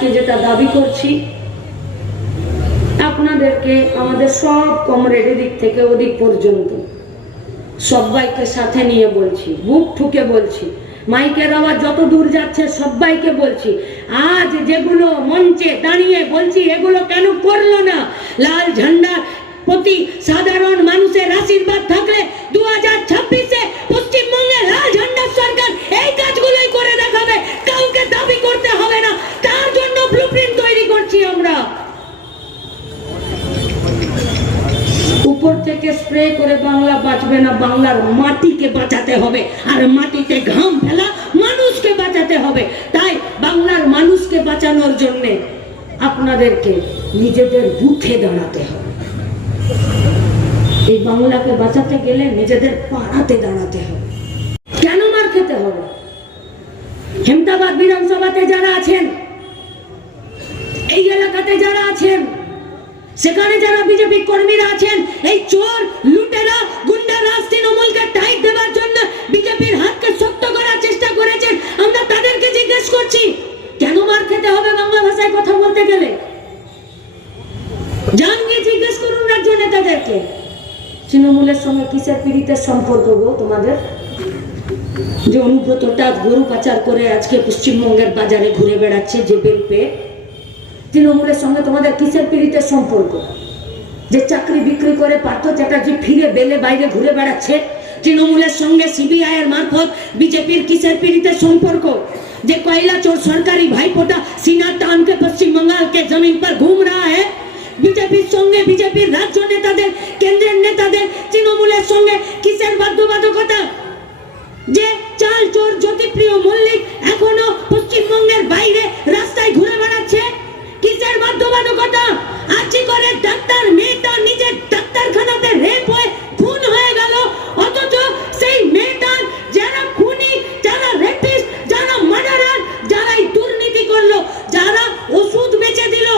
আজকে যেটা দাবি করছি, আপনাদেরকে আমাদের সব কমরেড দিক থেকে ওদিক পর্যন্ত সবাইকে সাথে নিয়ে বলছি, বুক ঠুকে বলছি, মাইকের আওয়াজ যত দূর যাচ্ছে সবাইকে বলছি, আজ যেগুলো মঞ্চে দাঁড়িয়ে বলছি, এগুলো কেন করল না? লাল ঝান্ডার প্রতি সাধারণ মানুষের আশীর্বাদ থাকলে দু হাজার ছাব্বিশে পশ্চিমবঙ্গের লাল ঝান্ডার সরকার এই কাজগুলোই করে দেখাবে কাউকে দাবি করতে হবে না তার জন্য ব্লুপ্রিন্ট তৈরি করছি আমরা উপর স্প্রে করে বাংলা বাঁচবে না, বাংলার মাটিকে বাঁচাতে হবে। আর মাটিতে ঘাম ফেলা মানুষকে বাঁচাতে হবে। তাই বাংলার মানুষকে বাঁচানোর জন্য আপনাদেরকে নিজেদের বুথে দাঁড়াতে হবে। এই বাংলাকে বাঁচাতে গেলে নিজেদের পাড়াতে দাঁড়াতে হবে। কেন মার খেতে হবে? হেমতাবাদ বিধানসভাতে যারা আছেন, এই এলাকাতে যারা আছেন সেখানে যারা বিজেপি কর্মীরা আছেন, এই চোর, লুটেরা গুন্ডারা তৃণমূলকে টাইট দেওয়ার জন্য বিজেপির হাতকে শক্ত করার চেষ্টা করেছেন। আমরা তাদেরকে জিজ্ঞেস করছি, কেন মার খেতে হবে বাংলা ভাষায় কথা বলতে গেলে? জিজ্ঞেস করুন রাজ্য তৃণমূলের সঙ্গে কিসের পীড়িতের সম্পর্ক গো তোমাদের? যে অনুব্রতটা গরু পাচার করে আজকে পশ্চিমবঙ্গের বাজারে ঘুরে বেড়াচ্ছে যে বেল পেয়ে। তৃণমূলের সঙ্গে তোমাদের কিসের পীড়িতের সম্পর্ক যে চাকরি বিক্রি করে পার্থ চ্যাটার্জি ফিরে বেলে বাইরে ঘুরে বেড়াচ্ছে তৃণমূলের সঙ্গে সিবিআই এর মারফত বিজেপির কিসের পীড়িতের সম্পর্ক যে कोयला चोर सरकारी भाईपोटा सीना तान के पश्चिम बंगाल के जमीन पर घूम रहा है বিজেপির সঙ্গে বিজেপির রাজ্য নেতাদের কেন্দ্রের নেতাদের কিসের বাধ্যবাধকতা আজকে করে ডাক্তার মেয়েটা নিজের ডাক্তারখানাতে রেপ হয়ে খুন হয়ে গেল অথচ সেই মেয়েটার যারা খুনি যারা রেপিস্ট যারা মার্ডারার যারা এই দুর্নীতি করলো যারা ওষুধ বেচে দিল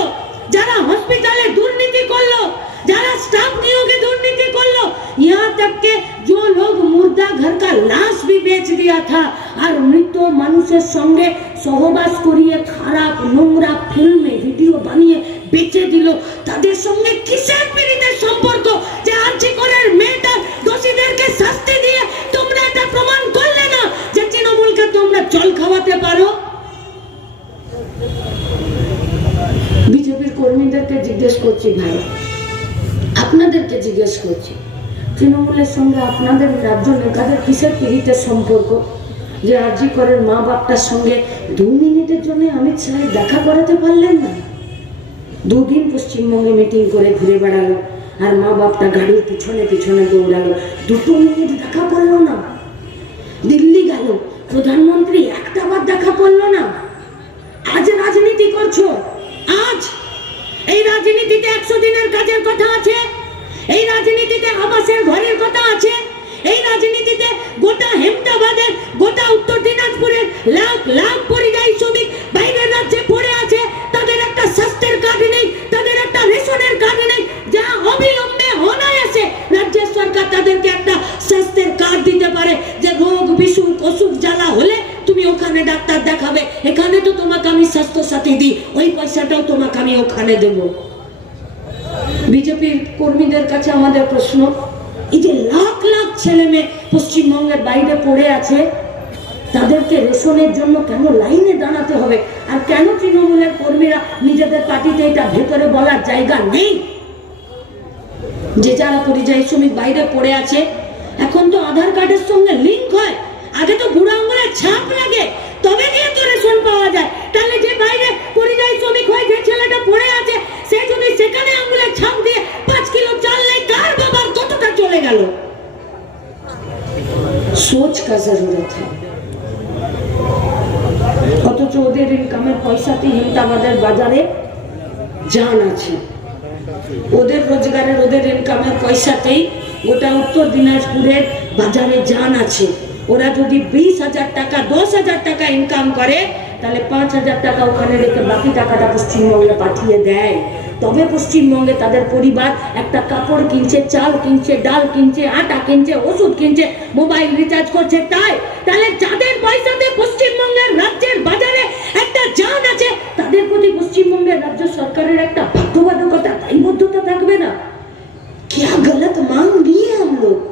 যারা হসপিটালে দুর্নীতি করলো যারা स्टाफ नियोगे दुर्नीति कर लो यहाँ तक के जो लोग मुर्दा घर का लाश भी बेच दिया था আর মৃত মানুষের সঙ্গে সহবাস করিয়ে খারাপ নোংরা ফিল্মে ভিডিও বানিয়ে বেচে দিল। তাদের সঙ্গে কিসের পীড়িতের সম্পর্ক? যে আর্জি করার মেয়েটা দোষীদেরকে শাস্তি দিয়ে তোমরা এটা প্রমাণ করলে না যে তৃণমূলকে তোমরা জল খাওয়াতে পারো? বিজেপির কর্মীদেরকে জিজ্ঞেস করছি ভাই, আপনাদেরকে জিজ্ঞেস করছি, তৃণমূলের সঙ্গে আপনাদের রাজ্য নেতাদের কিসের পীড়িতের সম্পর্ক? যে আরজি করের মা বাপটার সঙ্গে দু মিনিটের জন্য অমিত শাহের দেখা করাতে পারলেন না? দুদিন পশ্চিমবঙ্গে মিটিং করে ঘুরে বেড়ালো, আর মা বাপটা গাড়ির পিছনে পিছনে দৌড়ালো। দুটো মিনিট দেখা করল না। দিল্লি গেল, প্রধানমন্ত্রী একটা বার দেখা করল না। আজ রাজনীতি করছ? আজ? এই রাজনীতিতে একশো দিনের কাজের কথা আছে? এই রাজনীতিতে আবাসের ঘরের কথা আছে? এই রাজনীতিতে গোটা হেমতাবাদের গোটা উত্তর দিনাজপুরের লাখ লাখ পরিযায়ী ওখানে ডাক্তার দেখাবে, এখানে তো তোমাকে আমি স্বাস্থ্য সাথী দিই, ওই পয়সাটাও তোমাকে আমি ওখানে দেব। বিজেপির কর্মীদের কাছে আমাদের প্রশ্ন, এই যে লাখ লাখ ছেলে মেয়ে পশ্চিমবঙ্গের বাইরে পড়ে আছে, তাদেরকে রেশনের জন্য কেন লাইনে দাঁড়াতে হবে? আর কেন তৃণমূলের কর্মীরা নিজেদের পার্টিতে এটা ভেতরে বলার জায়গা নেই? যে যারা পরিযায়ী শ্রমিক বাইরে পড়ে আছে, এখন তো আধার কার্ডের সঙ্গে লিংক হয় আগে তো বুড়ো আঙুলের ছাপ লাগে তবে গিয়ে তো রেশন পাওয়া যায় তাহলে যে বাইরে পরিযায়ী শ্রমিক হয়ে যে ছেলেটা পড়ে আছে সে যদি সেখানে আঙুলের ছাপ দিয়ে পাঁচ কিলো চাল নেয় কার বাবার গেল সোচ কা জরুরত है। অথচ ওদের ইনকামের পয়সাতে হিমতাবাদের বাজারে জান আছে ওদের রোজগারের ওদের ইনকামের পয়সাতেই গোটা উত্তর দিনাজপুরের বাজারে জান আছে ওরা যদি বিশ হাজার টাকা দশ হাজার টাকা ইনকাম করে তাহলে পাঁচ হাজার টাকা ওখানে রেখে বাকি টাকাটা পশ্চিমবঙ্গে পাঠিয়ে দেয় তবে পশ্চিমবঙ্গে তাদের পরিবার একটা কাপড় কিনছে, চাল কিনছে, ডাল কিনছে, আটা কিনছে, ওষুধ কিনছে, মোবাইল রিচার্জ করছে। তাই, তাহলে যাদের পয়সাতে পশ্চিমবঙ্গের রাজ্যের বাজারে একটা যান আছে, তাদের প্রতি পশ্চিমবঙ্গের রাজ্য সরকারের একটা বাধ্যবাধকতা, দায়বদ্ধতা থাকবে না। কে গলত मांग দিয়ে আমরা